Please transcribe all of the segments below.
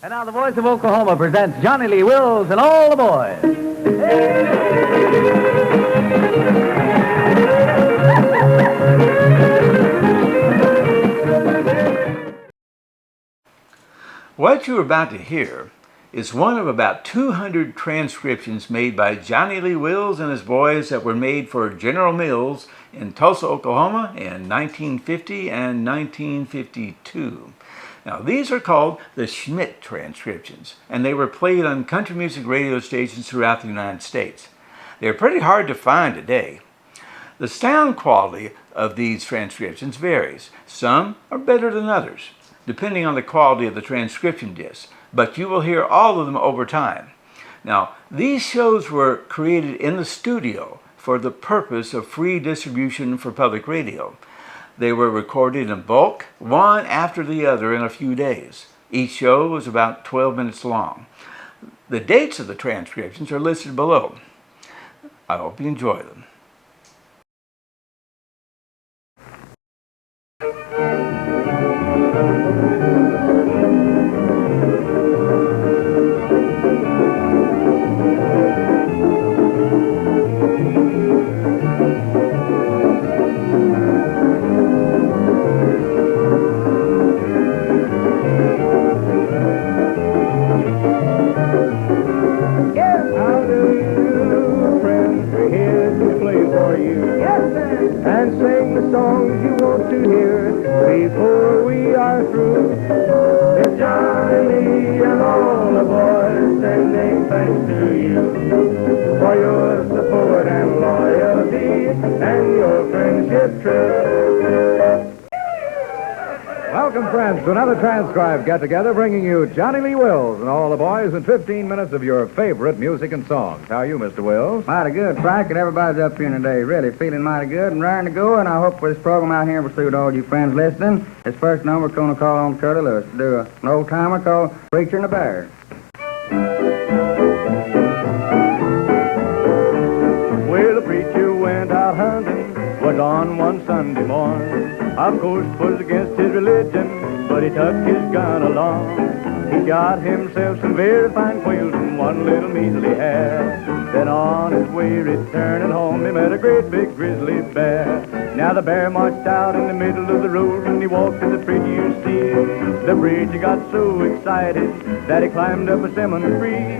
And now the voice of Oklahoma presents Johnnie Lee Wills and all the boys. What you're about to hear is one of about 200 transcriptions made by Johnnie Lee Wills and his boys that were made for General Mills in Tulsa, Oklahoma in 1950 and 1952. Now, these are called the Schmitt Transcriptions, and they were played on country music radio stations throughout the United States. They're pretty hard to find today. The sound quality of these transcriptions varies. Some are better than others, depending on the quality of the transcription disc, but you will hear all of them over time. Now, these shows were created in the studio for the purpose of free distribution for public radio. They were recorded in bulk, one after the other in a few days. Each show was about 12 minutes long. The dates of the transcriptions are listed below. I hope you enjoy them. And sing the songs you want to hear before we are through. It's Johnnie Lee and all the boys sending thanks to you for your support and loyalty and your friendship true. Welcome, friends, to another transcribed get-together bringing you Johnnie Lee Wills and all the boys in 15 minutes of your favorite music and songs. How are you, Mr. Wills? Mighty good, Frank, and everybody's up here today. Really feeling mighty good and raring to go, and I hope for this program out here will suit all you friends listening. This first number we're going to call on Curly Lewis to do an old-timer called Preacher and the Bear. Well, the preacher went out hunting, was on one Sunday morn. Of course, 'twas against his religion, but he took his gun along. He got himself some very fine quails and one little measly hare. Then on his way returning home, he met a great big grizzly bear. Now the bear marched out in the middle of the road and he walked to the preacher, you see. The preacher got so excited that he climbed up a cinnamon tree.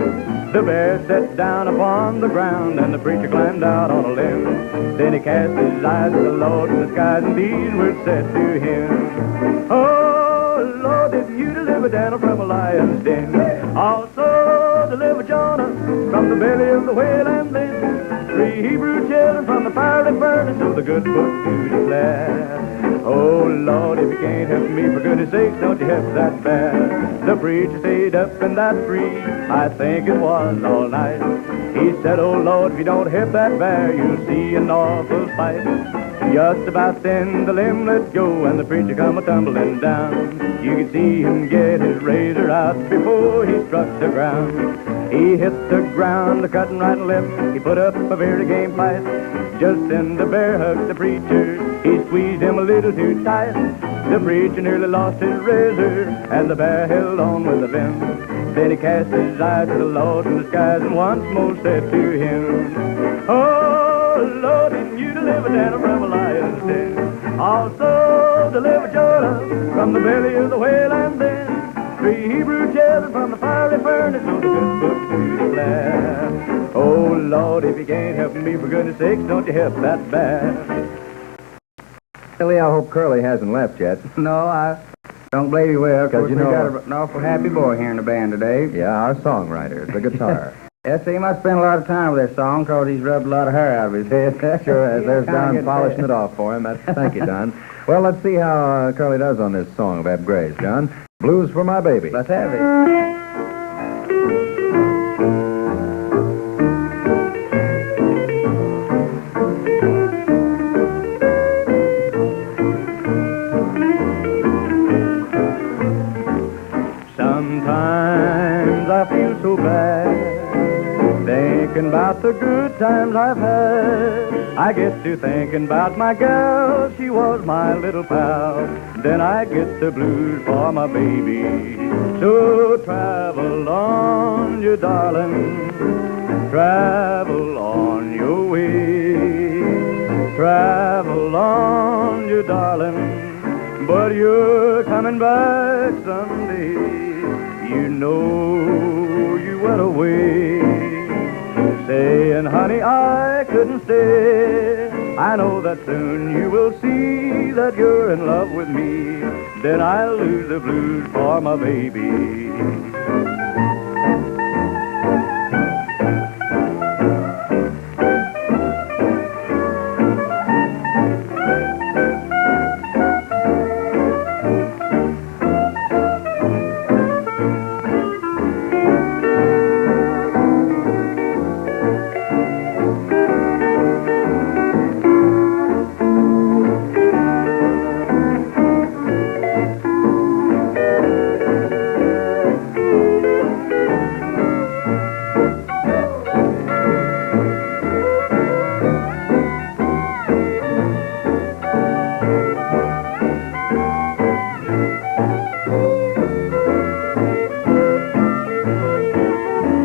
The bear sat down upon the ground and the preacher climbed out on a limb. Then he cast his eyes to the Lord in the skies and these words said to him, "Oh, Lord, did you deliver Daniel from a lion's den? Also deliver Jonah from the belly of the whale, and then 3 Hebrew children from the fiery furnace, so the good book to declare. Oh, Lord, if you can't help me, for goodness sake, don't you help that bear." The preacher stayed up in that tree, I think it was all night. He said, "Oh, Lord, if you don't help that bear, you'll see an awful fight." Just about then the limb let go and the preacher come a-tumbling down. You could see him get his razor out before he struck the ground. He hit the ground, cutting right and left. He put up a very game fight. Just then the bear hugged the preacher. He squeezed him a little too tight. The preacher nearly lost his razor, and the bear held on with a vim. Then he cast his eyes to the Lord in the skies and once more said to him, "Oh, Lord, didn't you deliver Daniel from a lion's den? Also deliver Jonah from the belly of the whale, and then 3 Hebrew children from the fiery furnace, so the good book to declare. Oh, Lord, if you can't help me, for goodness sakes, don't you help that bear." Lee, I hope Curly hasn't left yet. No, I don't believe you will, because you we know- got an awful happy boy here in the band today. Yeah, our songwriter, the guitar. Yes, he must spend a lot of time with this song, because he's rubbed a lot of hair out of his head. Sure, as there's Kinda Don gets polishing bad. it off for him. Thank you, Don. Well, let's see how Curly does on this song of Eb Gray's, John. Blues for My Baby. Let's have it. Sometimes I feel so bad Thinking about the good times I've had, I get to thinking about my gal, she was my little pal. Then I get the blues for my baby. So travel on, you darling, travel on your way. Travel on, you darling, but you're coming back someday. You know you went away, saying, honey, I couldn't stay. I know that soon you will see that you're in love with me. Then I'll lose the blues for my baby.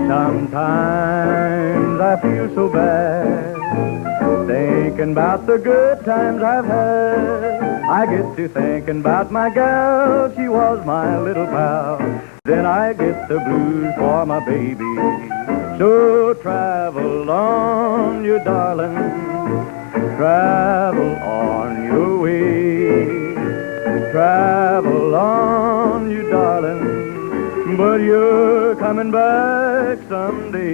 Sometimes I feel so bad, thinking about the good times I've had. I get to thinking about my gal, she was my little pal. Then I get the blues for my baby. So travel on, you darling, travel on your way. Travel on, you darling, but you're coming back someday.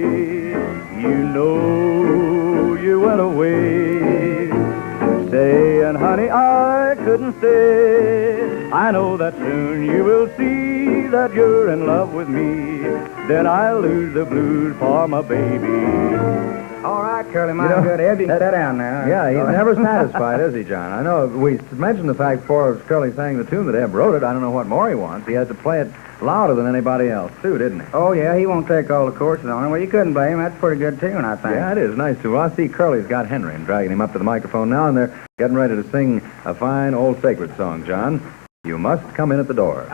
You know you went away, saying, honey, I couldn't stay. I know that soon you will see that you're in love with me. Then I'll lose the blues for my baby. All right, Curly, my good Ed, you can sit down now. Yeah, he's never satisfied, is he, John? I know we mentioned the fact before of Curly sang the tune that Eb wrote it. I don't know what more he wants. He has to play it louder than anybody else, too, didn't he? Oh, yeah, he won't take all the courses on it. Well, you couldn't blame him. That's a pretty good tune, I think. Yeah, it is. Nice, too. Well, I see Curly's got Henry and dragging him up to the microphone now, and they're getting ready to sing a fine old sacred song, John. You must come in at the door.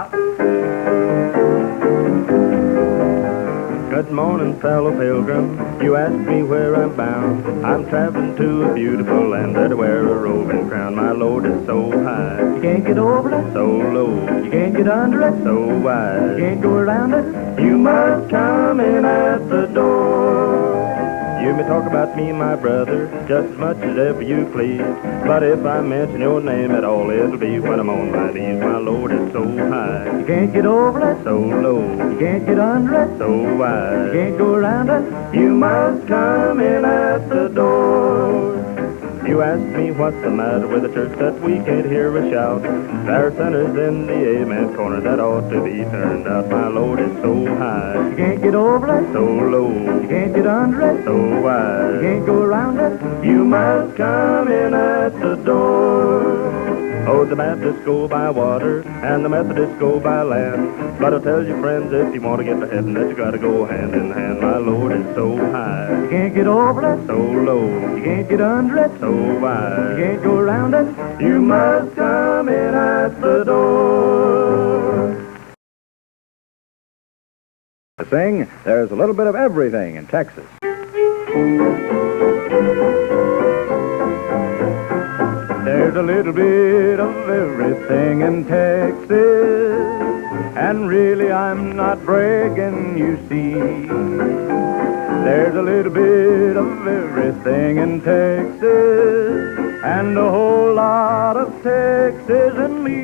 Good morning, fellow pilgrim. You asked me where I'm bound. I'm traveling to a beautiful land that I wear a roving crown. My load is so high, you can't get over it. So low, you can't get under it. So wide, you can't go around it. You must come in at the door. You may talk about me, my brother, just as much as ever you please. But if I mention your name at all, it'll be when I'm on my knees. My load is so high, you can't get over it. So low, you can't get under it. So wide, you can't go around it. You must come in at the door. You asked me what's the matter with the church that we can't hear a shout. There are sinners in the amen corner that ought to be turned out. My load is so high, you can't get over it. So low, you can't get under it. So wide, you can't go around it. You must come in at the door. Oh, the Baptists go by water, and the Methodists go by land. But I'll tell you, friends, if you want to get to heaven, that you gotta go hand in hand. My load is so high, you can't get over it. So low, you can't get under it. So wide, you can't go around it. You must come in at the door. To sing, there's a little bit of everything in Texas. There's a little bit of everything in Texas, and really I'm not bragging, you see. There's a little bit of everything in Texas, and a whole lot of Texas in me.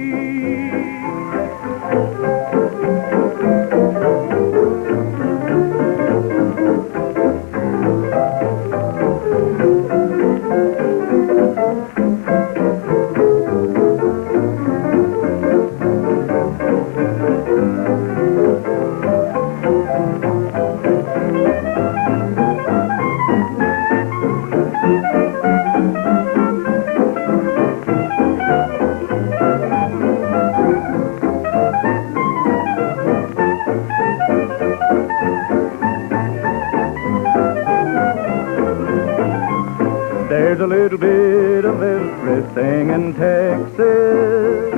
a little bit of everything in Texas.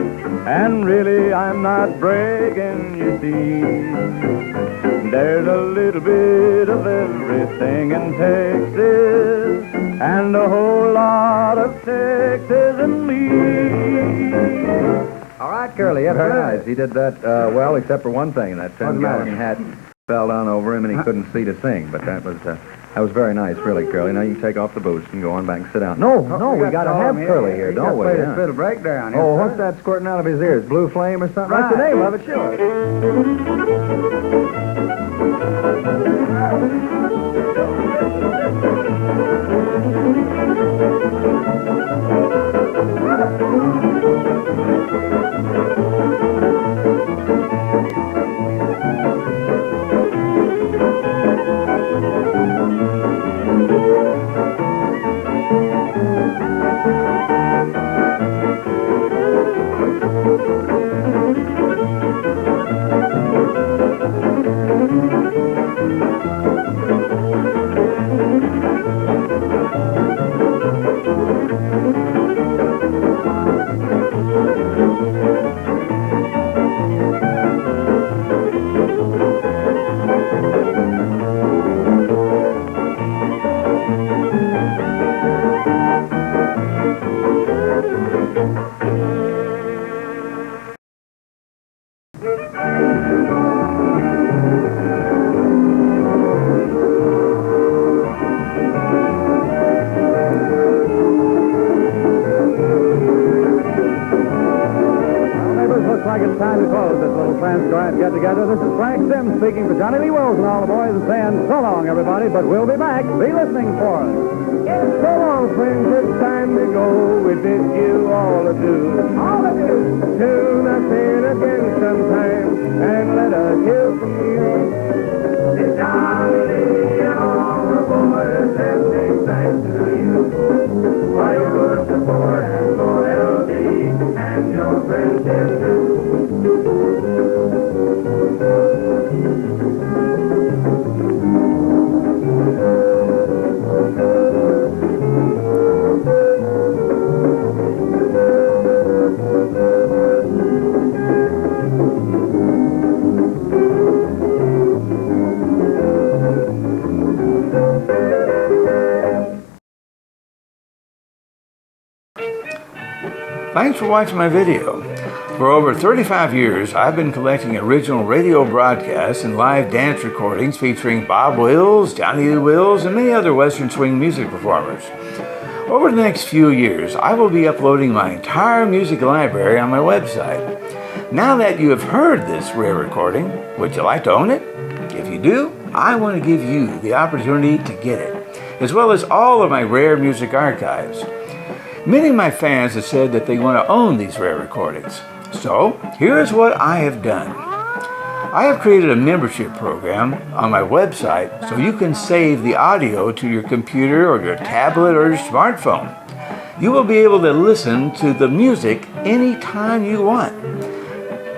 And really, I'm not bragging, you see. There's a little bit of everything in Texas, and a whole lot of Texas in me. All right, Curly, that's very nice. He did that well, except for one thing. That 10-gallon hat fell down over him, and he couldn't see to sing. But that was very nice, really, Curly. Now you can take off the boots and go on back and sit down. No, we got to have Curly here, don't we? He's got a bit of breakdown here. Oh, what's that squirting out of his ears? Blue flame or something? Right. What's the name of it? Sure. Looks like it's time to close this little transcribed get-together. This is Frank Sims speaking for Johnnie Lee Wills and all the boys and saying so long, everybody, but we'll be back. Be listening for us. So long, friends, it's time to go. We bid you all adieu. All of you. Tune us in again sometime, and let us hear from you. It's Johnnie Lee and all the boys, and sing thanks to you for your good support and loyalty, and your friendship too. Thanks for watching my video. For over 35 years, I've been collecting original radio broadcasts and live dance recordings featuring Bob Wills, Johnnie Lee Wills, and many other Western swing music performers. Over the next few years, I will be uploading my entire music library on my website. Now that you have heard this rare recording, would you like to own it? If you do, I want to give you the opportunity to get it, as well as all of my rare music archives. Many of my fans have said that they want to own these rare recordings. So, here's what I have done. I have created a membership program on my website so you can save the audio to your computer or your tablet or your smartphone. You will be able to listen to the music anytime you want.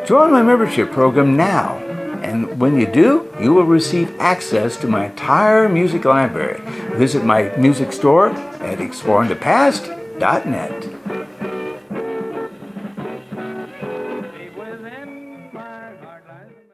Join my membership program now, and when you do, you will receive access to my entire music library. Visit my music store at exploringthepast.net.